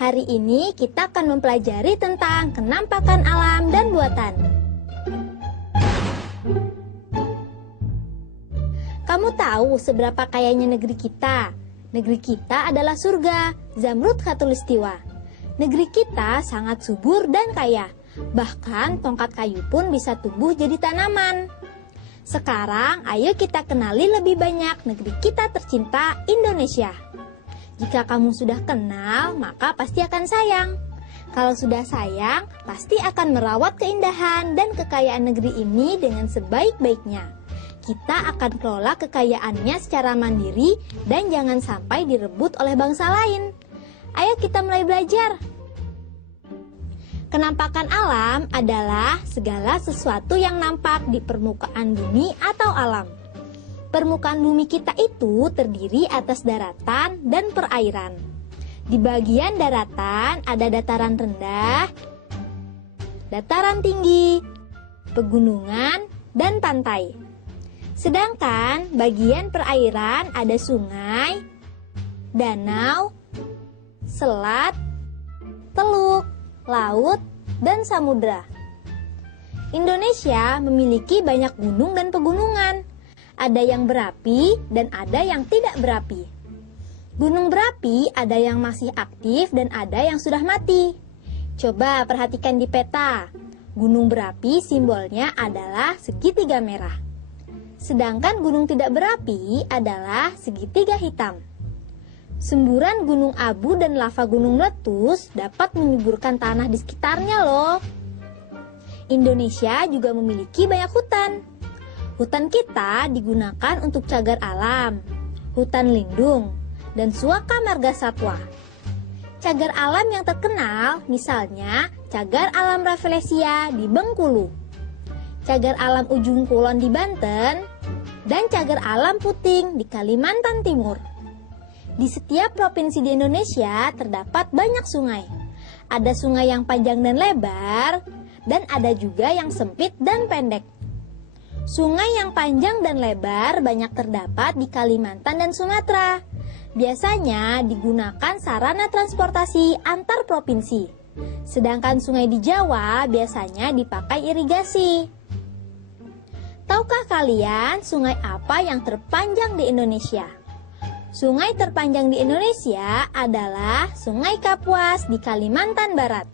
Hari ini kita akan mempelajari tentang kenampakan alam dan buatan. Kamu tahu seberapa kayanya negeri kita? Negeri kita adalah surga, Zamrud Khatulistiwa. Negeri kita sangat subur dan kaya. Bahkan tongkat kayu pun bisa tumbuh jadi tanaman. Sekarang ayo kita kenali lebih banyak negeri kita tercinta, Indonesia. Jika kamu sudah kenal, maka pasti akan sayang. Kalau sudah sayang, pasti akan merawat keindahan dan kekayaan negeri ini dengan sebaik-baiknya. Kita akan kelola kekayaannya secara mandiri dan jangan sampai direbut oleh bangsa lain. Ayo kita mulai belajar. Kenampakan alam adalah segala sesuatu yang nampak di permukaan bumi atau alam. Permukaan bumi kita itu terdiri atas daratan dan perairan. Di bagian daratan ada dataran rendah, dataran tinggi, pegunungan, dan pantai. Sedangkan bagian perairan ada sungai, danau, selat, teluk, laut, dan samudra. Indonesia memiliki banyak gunung dan pegunungan. Ada yang berapi dan ada yang tidak berapi. Gunung berapi ada yang masih aktif dan ada yang sudah mati. Coba perhatikan di peta. Gunung berapi simbolnya adalah segitiga merah. Sedangkan gunung tidak berapi adalah segitiga hitam. Semburan gunung abu dan lava gunung meletus dapat menyuburkan tanah di sekitarnya loh. Indonesia juga memiliki banyak hutan. Hutan kita digunakan untuk cagar alam, hutan lindung, dan suaka marga satwa. Cagar alam yang terkenal misalnya cagar alam Rafflesia di Bengkulu, cagar alam Ujung Kulon di Banten, dan cagar alam Puting di Kalimantan Timur. Di setiap provinsi di Indonesia terdapat banyak sungai. Ada sungai yang panjang dan lebar, dan ada juga yang sempit dan pendek. Sungai yang panjang dan lebar banyak terdapat di Kalimantan dan Sumatera. Biasanya digunakan sarana transportasi antar provinsi. Sedangkan sungai di Jawa biasanya dipakai irigasi. Tahukah kalian sungai apa yang terpanjang di Indonesia? Sungai terpanjang di Indonesia adalah Sungai Kapuas di Kalimantan Barat.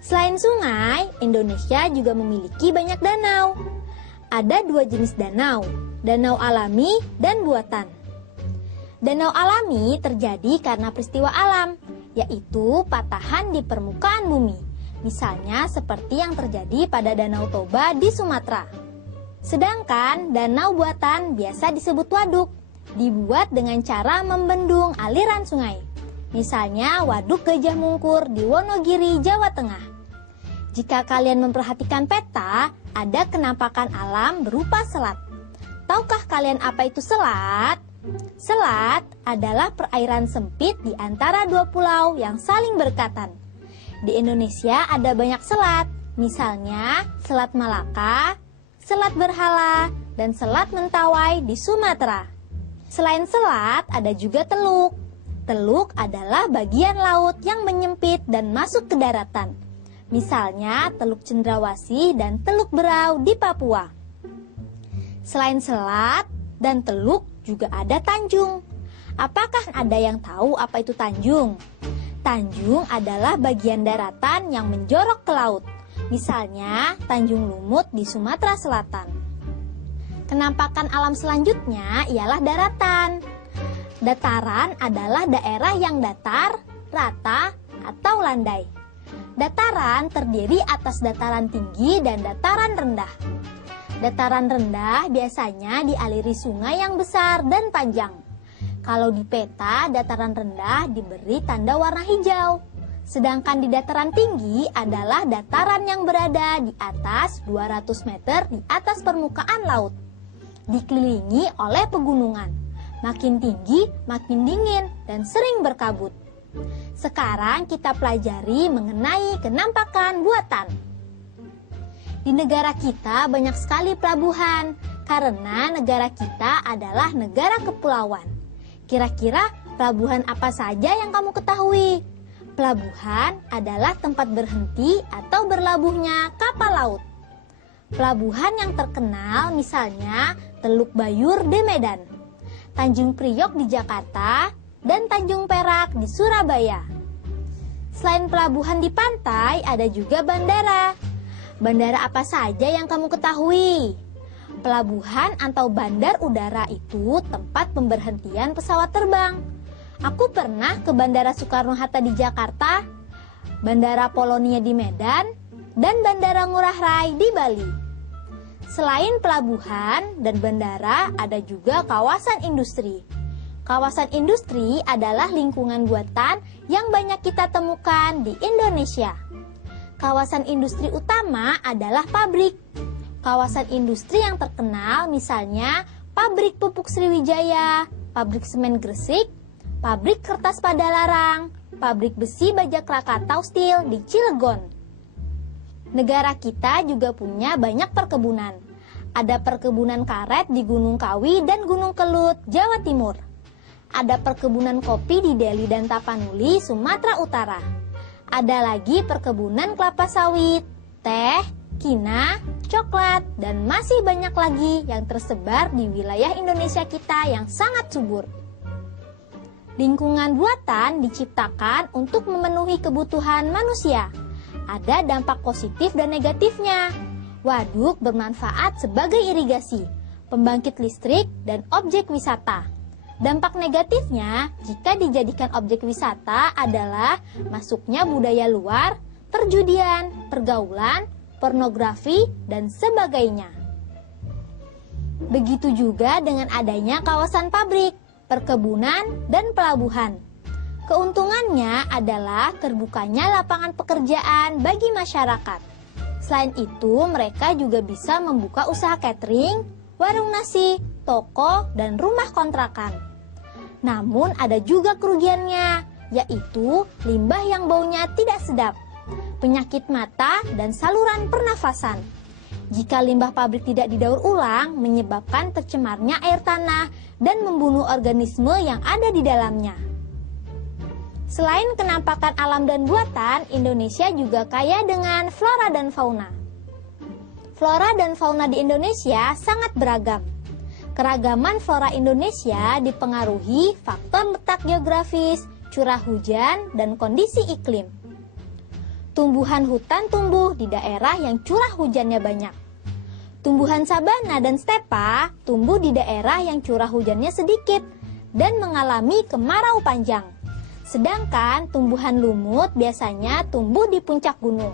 Selain sungai, Indonesia juga memiliki banyak danau. Ada dua jenis danau, danau alami dan buatan. Danau alami terjadi karena peristiwa alam, yaitu patahan di permukaan bumi. Misalnya seperti yang terjadi pada Danau Toba di Sumatera. Sedangkan danau buatan biasa disebut waduk, dibuat dengan cara membendung aliran sungai. Misalnya Waduk Gajah Mungkur di Wonogiri, Jawa Tengah. Jika kalian memperhatikan peta, ada kenampakan alam berupa selat. Tahukah kalian apa itu selat? Selat adalah perairan sempit di antara dua pulau yang saling berdekatan. Di Indonesia ada banyak selat, misalnya Selat Malaka, Selat Berhala, dan Selat Mentawai di Sumatera. Selain selat, ada juga teluk. Teluk adalah bagian laut yang menyempit dan masuk ke daratan. Misalnya Teluk Cendrawasih dan Teluk Berau di Papua. Selain selat dan teluk juga ada tanjung. Apakah ada yang tahu apa itu tanjung? Tanjung adalah bagian daratan yang menjorok ke laut. Misalnya Tanjung Lumut di Sumatera Selatan. Kenampakan alam selanjutnya ialah daratan. Dataran adalah daerah yang datar, rata, atau landai. Dataran terdiri atas dataran tinggi dan dataran rendah. Dataran rendah biasanya dialiri sungai yang besar dan panjang. Kalau di peta, dataran rendah diberi tanda warna hijau. Sedangkan di dataran tinggi adalah dataran yang berada di atas 200 meter di atas permukaan laut. Dikelilingi oleh pegunungan. Makin tinggi, makin dingin, dan sering berkabut. Sekarang kita pelajari mengenai kenampakan buatan. Di negara kita banyak sekali pelabuhan, karena negara kita adalah negara kepulauan. Kira-kira pelabuhan apa saja yang kamu ketahui? Pelabuhan adalah tempat berhenti atau berlabuhnya kapal laut. Pelabuhan yang terkenal misalnya Teluk Bayur di Medan, Tanjung Priok di Jakarta, dan Tanjung Perak di Surabaya. Selain pelabuhan di pantai, ada juga bandara. Bandara apa saja yang kamu ketahui? Pelabuhan atau bandar udara itu tempat pemberhentian pesawat terbang. Aku pernah ke Bandara Soekarno-Hatta di Jakarta, Bandara Polonia di Medan, dan Bandara Ngurah Rai di Bali. Selain pelabuhan dan bandara, ada juga kawasan industri. Kawasan industri adalah lingkungan buatan yang banyak kita temukan di Indonesia. Kawasan industri utama adalah pabrik. Kawasan industri yang terkenal misalnya pabrik pupuk Sriwijaya, pabrik semen Gresik, pabrik kertas Padalarang, pabrik besi Bajak Krakatau Steel di Cilegon. Negara kita juga punya banyak perkebunan. Ada perkebunan karet di Gunung Kawi dan Gunung Kelut, Jawa Timur. Ada perkebunan kopi di Deli dan Tapanuli, Sumatera Utara. Ada lagi perkebunan kelapa sawit, teh, kina, coklat, dan masih banyak lagi yang tersebar di wilayah Indonesia kita yang sangat subur. Lingkungan buatan diciptakan untuk memenuhi kebutuhan manusia. Ada dampak positif dan negatifnya. Waduk bermanfaat sebagai irigasi, pembangkit listrik, dan objek wisata. Dampak negatifnya jika dijadikan objek wisata adalah masuknya budaya luar, perjudian, pergaulan, pornografi, dan sebagainya. Begitu juga dengan adanya kawasan pabrik, perkebunan, dan pelabuhan. Keuntungannya adalah terbukanya lapangan pekerjaan bagi masyarakat. Selain itu, mereka juga bisa membuka usaha catering, warung nasi, toko, dan rumah kontrakan. Namun ada juga kerugiannya, yaitu limbah yang baunya tidak sedap, penyakit mata, dan saluran pernafasan. Jika limbah pabrik tidak didaur ulang, menyebabkan tercemarnya air tanah dan membunuh organisme yang ada di dalamnya. Selain kenampakan alam dan buatan, Indonesia juga kaya dengan flora dan fauna. Flora dan fauna di Indonesia sangat beragam. Keragaman flora Indonesia dipengaruhi faktor letak geografis, curah hujan, dan kondisi iklim. Tumbuhan hutan tumbuh di daerah yang curah hujannya banyak. Tumbuhan sabana dan stepa tumbuh di daerah yang curah hujannya sedikit dan mengalami kemarau panjang. Sedangkan tumbuhan lumut biasanya tumbuh di puncak gunung.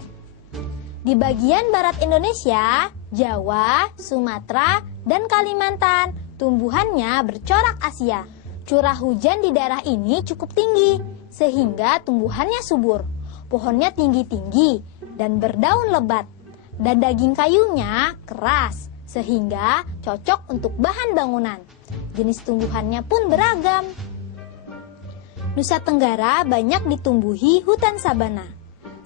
Di bagian barat Indonesia, Jawa, Sumatera, dan Kalimantan, tumbuhannya bercorak Asia. Curah hujan di daerah ini cukup tinggi, sehingga tumbuhannya subur. Pohonnya tinggi-tinggi dan berdaun lebat, dan daging kayunya keras, sehingga cocok untuk bahan bangunan. Jenis tumbuhannya pun beragam. Nusa Tenggara banyak ditumbuhi hutan sabana.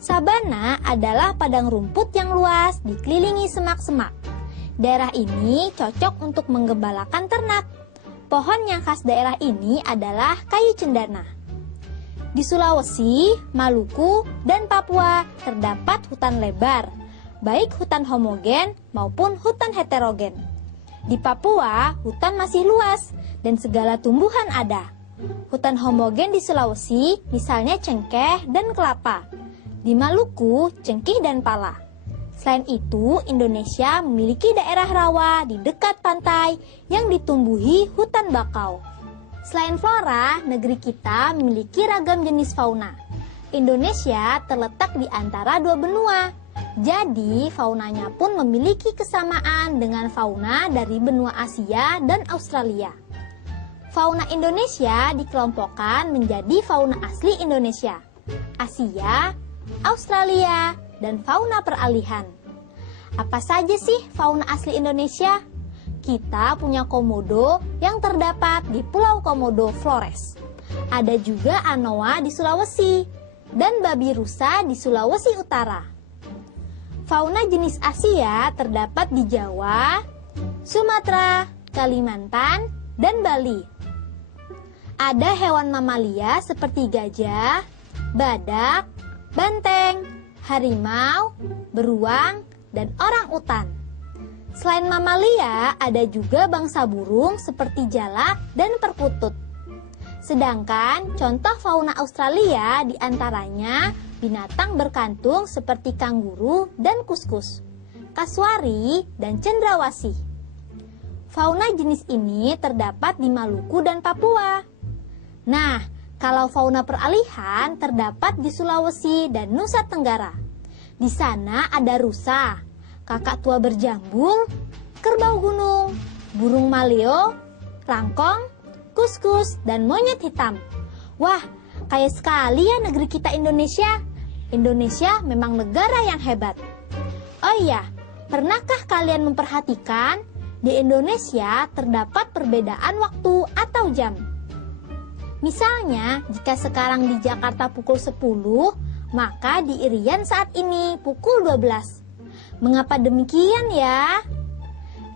Sabana adalah padang rumput yang luas dikelilingi semak-semak. Daerah ini cocok untuk menggembalakan ternak. Pohon yang khas daerah ini adalah kayu cendana. Di Sulawesi, Maluku, dan Papua terdapat hutan lebar, baik hutan homogen maupun hutan heterogen. Di Papua, hutan masih luas dan segala tumbuhan ada. Hutan homogen di Sulawesi, misalnya cengkeh dan kelapa. Di Maluku, cengkih dan pala. Selain itu, Indonesia memiliki daerah rawa di dekat pantai yang ditumbuhi hutan bakau. Selain flora, negeri kita memiliki ragam jenis fauna. Indonesia terletak di antara dua benua. Jadi, faunanya pun memiliki kesamaan dengan fauna dari benua Asia dan Australia. Fauna Indonesia dikelompokkan menjadi fauna asli Indonesia, Asia, Australia, dan fauna peralihan. Apa saja sih fauna asli Indonesia? Kita punya komodo yang terdapat di Pulau Komodo Flores. Ada juga anoa di Sulawesi dan babi rusa di Sulawesi Utara. Fauna jenis Asia terdapat di Jawa, Sumatera, Kalimantan, dan Bali. Ada hewan mamalia seperti gajah, badak, banteng, harimau, beruang, dan orang-utan. Selain mamalia, ada juga bangsa burung seperti jalak dan perkutut. Sedangkan contoh fauna Australia diantaranya binatang berkantung seperti kanguru dan kuskus, kasuari, dan cendrawasih. Fauna jenis ini terdapat di Maluku dan Papua. Nah, kalau fauna peralihan terdapat di Sulawesi dan Nusa Tenggara. Di sana ada rusa, kakak tua berjambul, kerbau gunung, burung maleo, rangkong, kuskus, dan monyet hitam. Wah, kaya sekali ya negeri kita Indonesia. Indonesia memang negara yang hebat. Oh iya, pernahkah kalian memperhatikan di Indonesia terdapat perbedaan waktu atau jam? Misalnya, jika sekarang di Jakarta pukul 10, maka di Irian saat ini pukul 12. Mengapa demikian ya?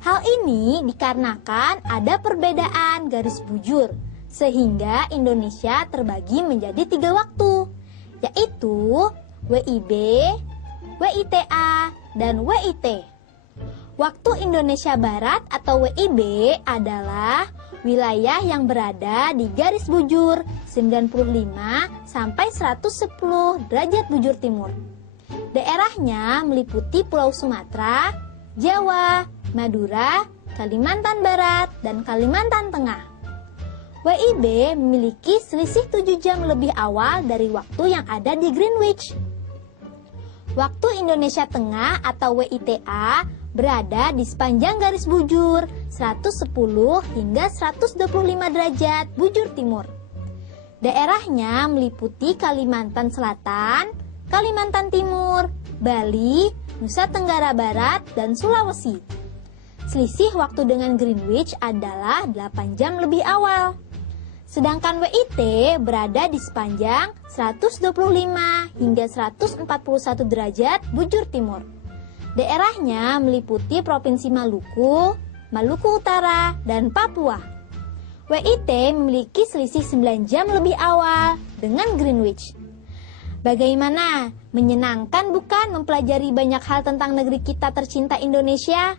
Hal ini dikarenakan ada perbedaan garis bujur, sehingga Indonesia terbagi menjadi 3 waktu, yaitu WIB, WITA, dan WIT. Waktu Indonesia Barat atau WIB adalah wilayah yang berada di garis bujur 95 sampai 110 derajat bujur timur. Daerahnya meliputi Pulau Sumatera, Jawa, Madura, Kalimantan Barat, dan Kalimantan Tengah. WIB memiliki selisih 7 jam lebih awal dari waktu yang ada di Greenwich. Waktu Indonesia Tengah atau WITA berada di sepanjang garis bujur 110 hingga 125 derajat bujur timur. Daerahnya meliputi Kalimantan Selatan, Kalimantan Timur, Bali, Nusa Tenggara Barat, dan Sulawesi. Selisih waktu dengan Greenwich adalah 8 jam lebih awal. Sedangkan WIT berada di sepanjang 125 hingga 141 derajat bujur timur. Daerahnya meliputi Provinsi Maluku, Maluku Utara, dan Papua. WIT memiliki selisih 9 jam lebih awal dengan Greenwich. Bagaimana? Menyenangkan bukan mempelajari banyak hal tentang negeri kita tercinta Indonesia?